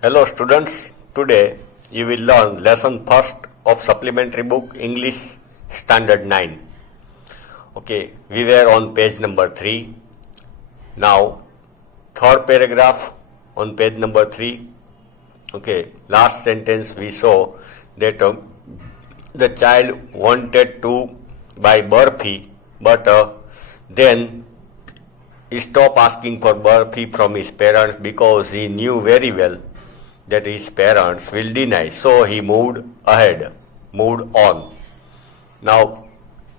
Hello students, today you will learn lesson first of supplementary book English Standard 9. Okay, we were on page number 3. Now, third paragraph on page number 3. Okay, last sentence we saw that the child wanted to buy burfi, but then he stopped asking for burfi from his parents because he knew very well that his parents will deny. So he moved ahead, moved on. Now,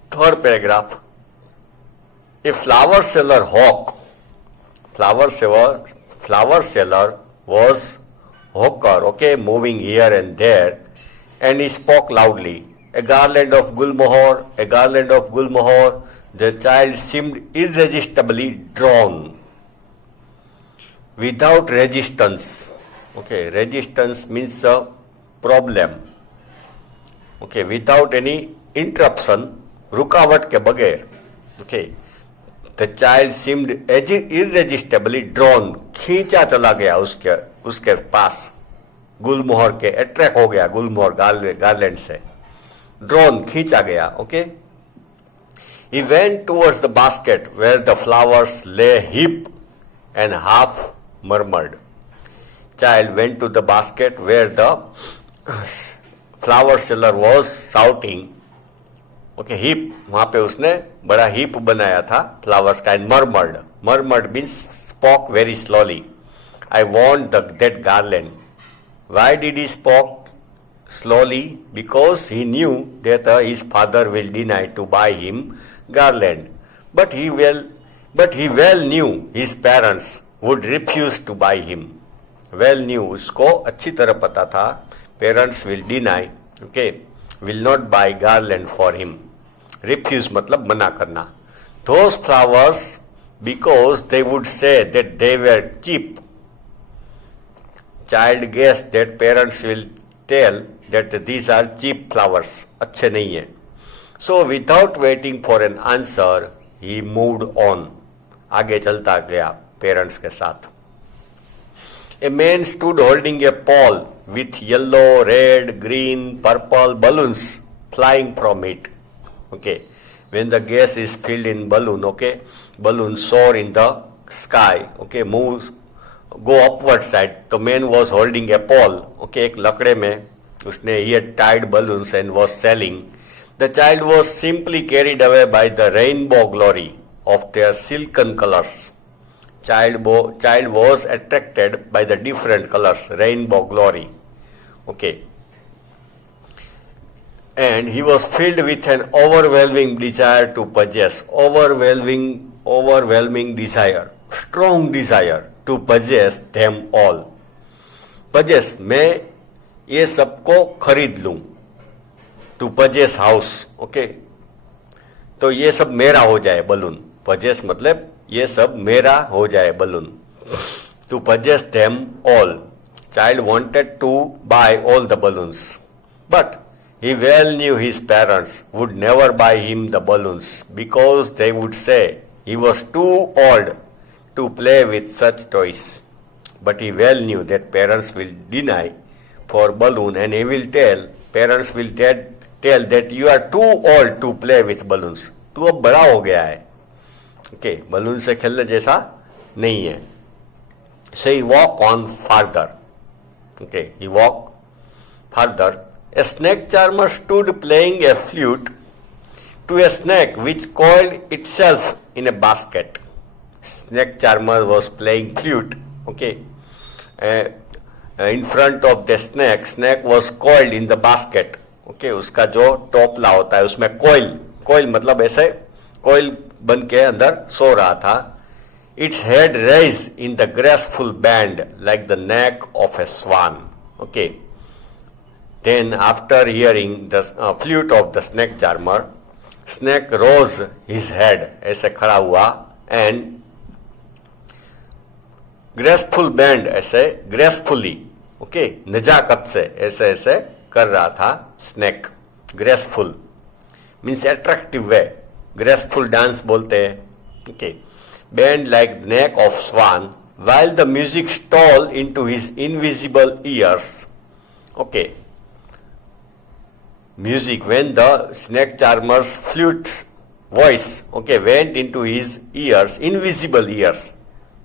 third paragraph. A flower seller hawk. Flower seller was hawker, okay, moving here and there, and he spoke loudly. A garland of gulmohar, a garland of gulmohar. The child seemed irresistibly drawn. Without resistance. Okay, resistance means a problem. Okay, without any interruption, रुकावट के बगैर. Okay, the child seemed irresistibly drawn. खींचा चला गया उसके पास. गुलमोहर के attract हो गया गुलमोहर गार्लैंड से. Drawn खींचा गया. Okay. He went towards the basket where the flowers lay heaped and half murmured. Child went to the basket where the flower seller was shouting. Okay, heap, वहां पे उसने बड़ा heap बनाया था flowers का, and murmured means spoke very slowly. I want that garland. Why did he spoke slowly? Because he knew that his father will deny to buy him garland. But he well knew his parents would refuse to buy him. Well knew, उसको अच्छी तरह पता था, parents will deny, okay, will not buy garland for him. Refuse मतलब मना करना. Those flowers, because they would say that they were cheap. Child guessed that parents will tell that these are cheap flowers, अच्छे नहीं है. So without waiting for an answer, he moved on. आगे चलता गया parents के साथ. A man stood holding a pole with yellow, red, green, purple balloons flying from it. Okay, when the gas is filled in balloon, okay, balloons soar in the sky, okay, moves, go upward side. The man was holding a pole, okay, एक लकड़े में उसने he had tied balloons and was selling. The child was simply carried away by the rainbow glory of their silken colors. Child was attracted by the different colors, rainbow glory. Okay. And he was filled with an overwhelming desire to possess. Overwhelming desire. Strong desire to possess them all. Possess, मैं ये सबको खरीद लूं. To possess house. Okay. तो ये सब मेरा हो जाए बलून. Possess मतलब ये सब मेरा हो जाए balloon. To possess them all. Child wanted to buy all the balloons. But he well knew his parents would never buy him the balloons because they would say he was too old to play with such toys. But he well knew that parents will deny for balloon, and he will tell, parents will tell that you are too old to play with balloons. तू अब बड़ा हो गया है. Okay, balloon से खेलने जैसा नहीं है. So he walked on farther. Okay, he walked further. A snake charmer stood playing a flute to a snake which coiled itself in a basket. Snake charmer was playing flute. Okay, in front of the snake was coiled in the basket. Okay, उसका जो टोपला होता है उसमें coil मतलब ऐसे coil बन के अंदर सो रहा था. Its head raised in the graceful band like the neck of a swan. Okay. Then after hearing the flute of the snake charmer, snake rose his head, ऐसे खड़ा हुआ, and graceful band ऐसे gracefully, okay, नजाकत से ऐसे कर रहा था snake. Graceful means attractive way. Graceful dance बोलते हैं. Okay. Bend like neck of swan while the music stole into his invisible ears. Okay. Music, when the snake charmer's flute's voice, okay, went into his ears, invisible ears.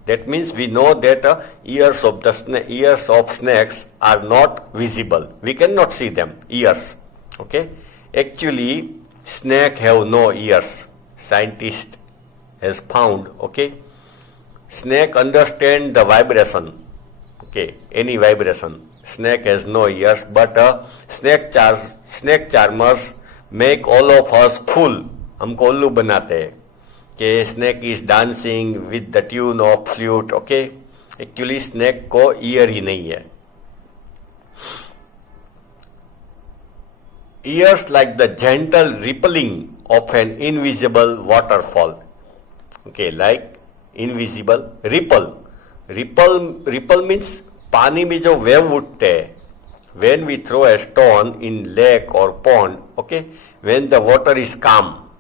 That means we know that ears of snakes are not visible. We cannot see them, ears. Okay. Actually, snake have no ears. Scientist has found, okay. Snake understand the vibration, okay, any vibration. Snake has no ears, but snake charmers make all of us fool. हमको उल्लू बनाते हैं कि snake is dancing with the tune of flute, okay. Actually snake को ear ही नहीं है. Ears like the gentle rippling of an invisible waterfall. Okay, like invisible ripple. Ripple means पानी में जो वेव उठते हैं. When we throw a stone in lake or pond, okay, when the water is calm,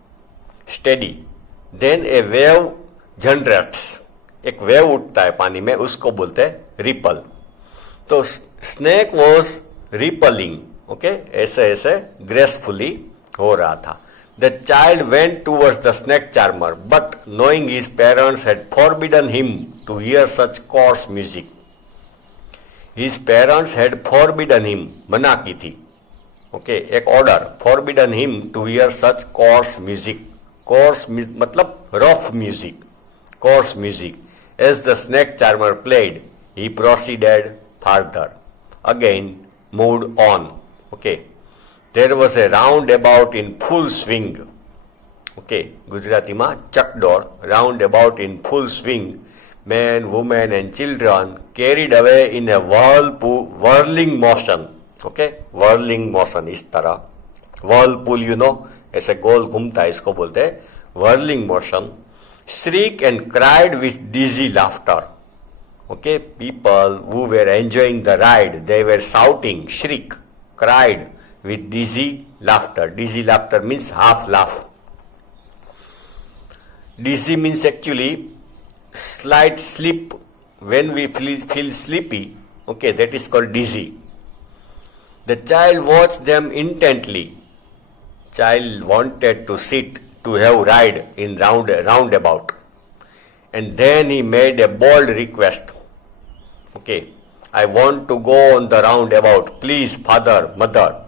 steady, then a wave generates. एक wave उठता है पानी में, उसको बोलते हैं रिपल. तो स्नेक वॉज रिपलिंग, ओके, ऐसे ऐसे ग्रेसफुली हो रहा था. The child went towards the snake charmer, but knowing his parents had forbidden him to hear such coarse music. His parents had forbidden him, मना की थी, ओके, एक order, forbidden him to hear such coarse music. Coarse मतलब rough music, coarse music. As the snake charmer played, he proceeded further. Again, moved on. Okay. There was a roundabout in full swing. Okay. Gujarati ma chakdor, roundabout in full swing. Men, women and children carried away in a whirling motion. Okay. Whirling motion इस तरह. Whirlpool, you know, ऐसे गोल घूमता है, इसको बोलते हैं whirling motion. Shriek and cried with dizzy laughter. Okay, people who were enjoying the ride, they were shouting, shriek, cried with dizzy laughter. Dizzy laughter means half laugh. Dizzy means actually slight sleep. When we feel sleepy, okay, that is called dizzy. The child watched them intently. Child wanted to sit to have ride in roundabout, and then he made a bold request. Okay, I want to go on the roundabout, please, father, mother.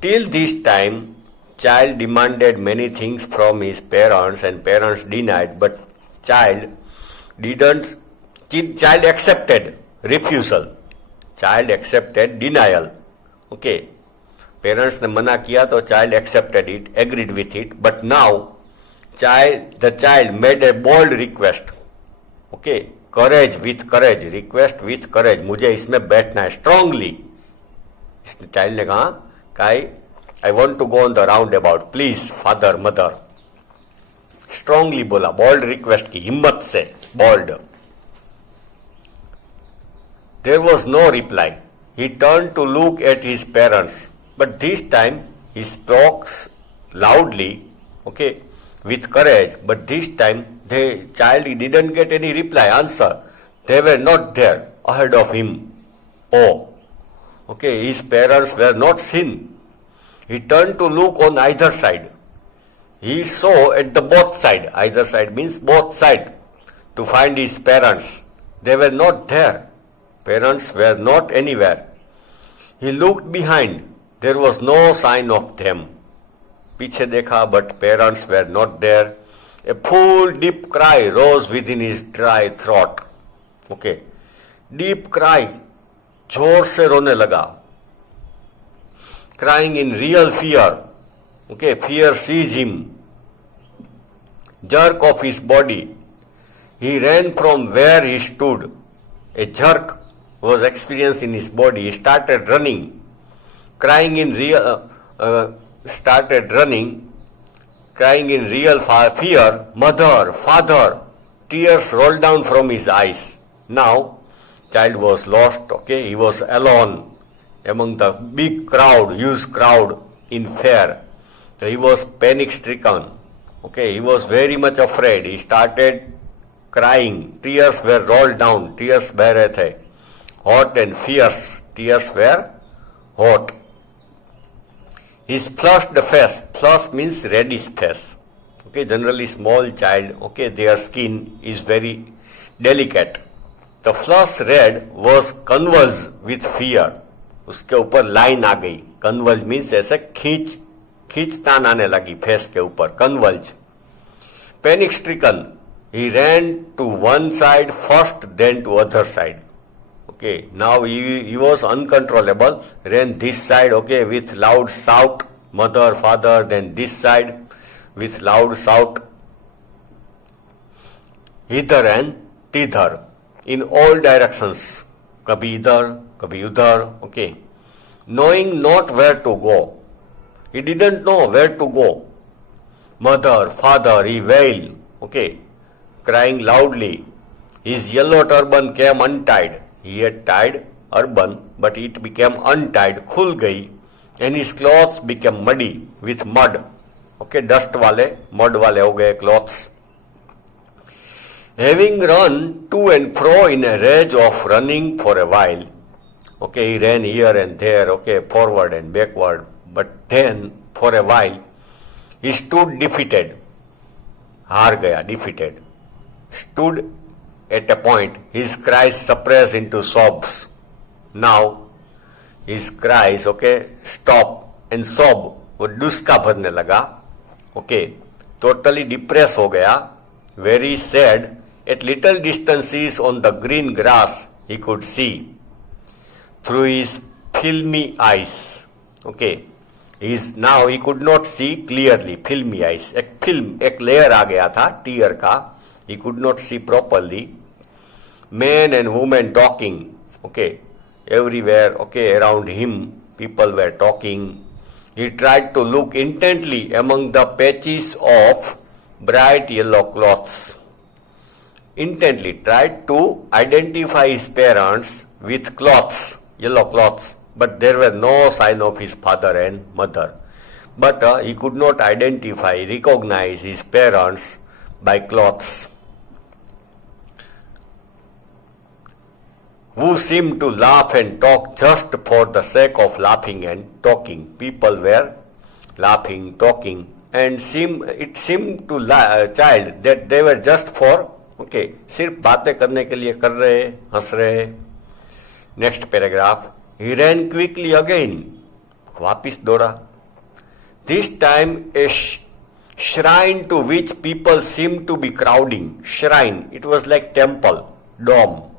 Till this time, child demanded many things from his parents, and parents denied, but child accepted refusal. Child accepted denial. Okay. Parents ने मना किया तो child accepted it, agreed with it, but now the child made a bold request. Okay, courage with courage, request with courage, मुझे इसमें बैठना है strongly. इस child ने कहा I want to go on the roundabout, please father mother. Strongly बोला, bold request की, हिम्मत से, bold. There was no reply. He turn to look at his parents. But this time he spoke loudly, okay, with courage. But this time the child didn't get any reply, answer. They were not there ahead of him. Oh, okay, his parents were not seen. He turned to look on either side. He saw at the both side. Either side means both side, to find his parents. They were not there. Parents were not anywhere. He looked behind. There was no sign of them. पीछे देखा, but parents were not there. A full deep cry rose within his dry throat. Okay, deep cry, जोर से रोने लगा. Crying in real fear. Okay, fear seized him. Jerk of his body. He ran from where he stood. A jerk was experienced in his body. He started running. Crying in real fear, mother, father. Tears rolled down from his eyes. Now, child was lost. Okay, he was alone among the big crowd, huge crowd, in fear. So he was panic-stricken. Okay, he was very much afraid. He started crying, tears were rolled down, tears बह रहे थे. Hot and fierce, tears were hot. His flushed face, flush means reddish face. Okay, generally small child, okay, their skin is very delicate. The flush red was convulsed with fear. उसके ऊपर line आ गई. Convulse means ऐसे खींचतान आने लगी face के ऊपर. Convulse. Panic stricken, he ran to one side first, then to other side. Okay, now he was uncontrollable, ran this side, okay, with loud shout, mother, father, then this side with loud shout, hither and thither, in all directions, kabhi idhar, kabhi udhar, okay, knowing not where to go. He didn't know where to go. Mother, father, he wailed, okay, crying loudly. His yellow turban came untied. He had tied turban, but it became untied, khul gayi, and his clothes became muddy with mud. Okay, dust wale, mud wale ho gaye clothes. Having run to and fro in a rage of running for a while, okay, he ran here and there, okay, forward and backward, but then for a while, he stood defeated. हार गया, defeated. Stood at a point, his cries suppressed into sobs. Now, his cries, okay, stop and sob, वो डुस्का भरने लगा, okay, totally depressed हो गया, very sad. At little distances on the green grass, he could see through his filmy eyes, okay. Now he could not see clearly, filmy eyes. एक film, एक layer आ गया था tear का. He could not see properly. Men and women talking, okay, everywhere, okay, around him, people were talking. He tried to look intently among the patches of bright yellow cloths. Intently tried to identify his parents with cloths, yellow cloths. But there were no sign of his father and mother. But he could not identify, recognize his parents by clothes. Who seemed to laugh and talk just for the sake of laughing and talking. People were laughing, talking, and it seemed to child that they were just for, okay, सिर्फ बातें करने के लिए कर रहे, हंस रहे. Next paragraph. He ran quickly again. वापिस दौड़ा. This time a shrine to which people seemed to be crowding. Shrine, it was like temple, dome.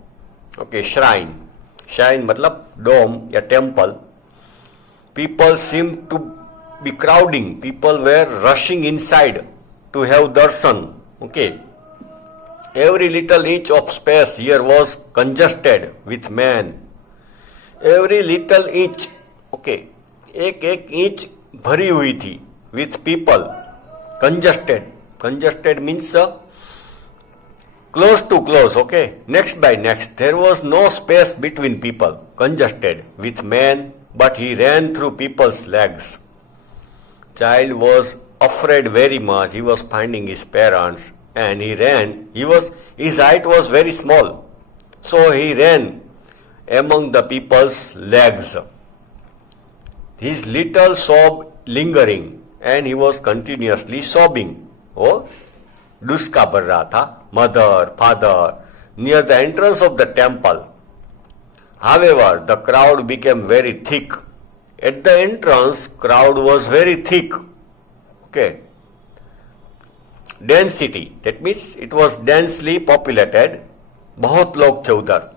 Okay, shrine. Shrine मतलब dome या temple. People seemed to be crowding. People were rushing inside to have darshan. Okay. Every little inch of space here was congested with men. Every little inch, okay, एक inch भरी हुई थी with people. Congested means close to close, okay, next by next. There was no space between people. Congested with men, but he ran through people's legs. Child was afraid very much. He was finding his parents, and he ran. His height was very small, so he ran among the people's legs. His little sob lingering, and he was continuously sobbing. वो डुस्का भर रहा था. Mother, father, near the entrance of the temple. However, the crowd became very thick. At the entrance, crowd was very thick. Okay. Density, that means it was densely populated. बहुत लोग थे उधर.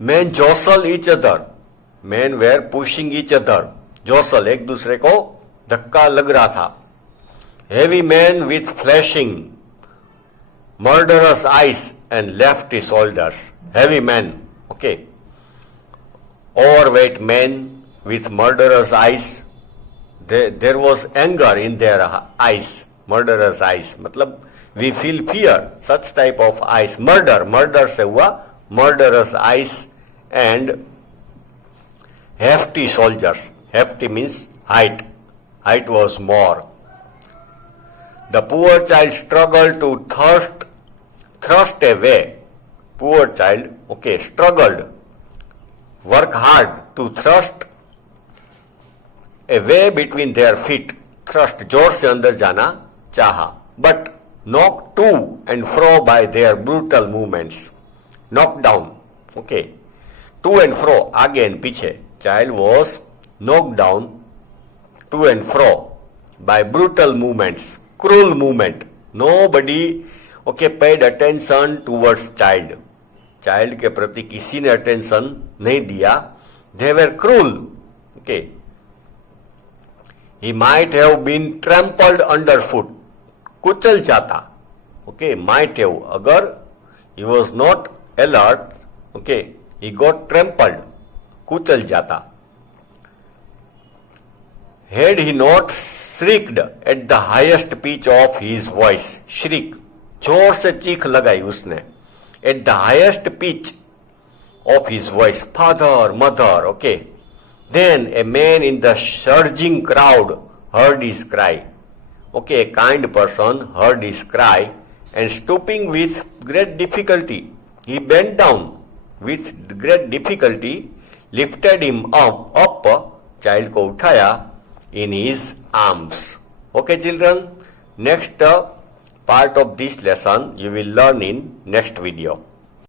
Men jostle each other. Men were pushing each other. Jostle, एक दूसरे को धक्का लग रहा था. Heavy men with flashing, murderous eyes and lefty shoulders. Heavy men, okay. Overweight men with murderous eyes. There was anger in their eyes. Murderous eyes. मतलब we feel fear. Such type of eyes. Murder से हुआ murderous eyes and hefty soldiers. Hefty means height. Height was more. The poor child struggled to thrust thrust away. Poor child, okay, struggled. Work hard to thrust away between their feet. Thrust, जोर से अंदर जाना चाहा. But knocked to and fro by their brutal movements. Knocked down, okay. To and fro, आगे and पीछे. Child was knocked down to and fro by brutal movements, cruel movement. Nobody, okay, paid attention towards child. Child के प्रति किसी ने attention नहीं दिया. They were cruel, okay. He might have been trampled underfoot. कुचल जाता, okay. Might have, अगर he was not alert, okay, he got trampled. कुचल जाता. Had he not shrieked at the highest pitch of his voice, shriek, जोर से चीख लगाई उसने, at the highest pitch of his voice, father, mother, okay. Then a man in the surging crowd heard his cry, okay. A kind person heard his cry, and stooping with great difficulty, he bent down with great difficulty, lifted him up, child को उठाया in his arms. Okay children, next part of this lesson you will learn in next video.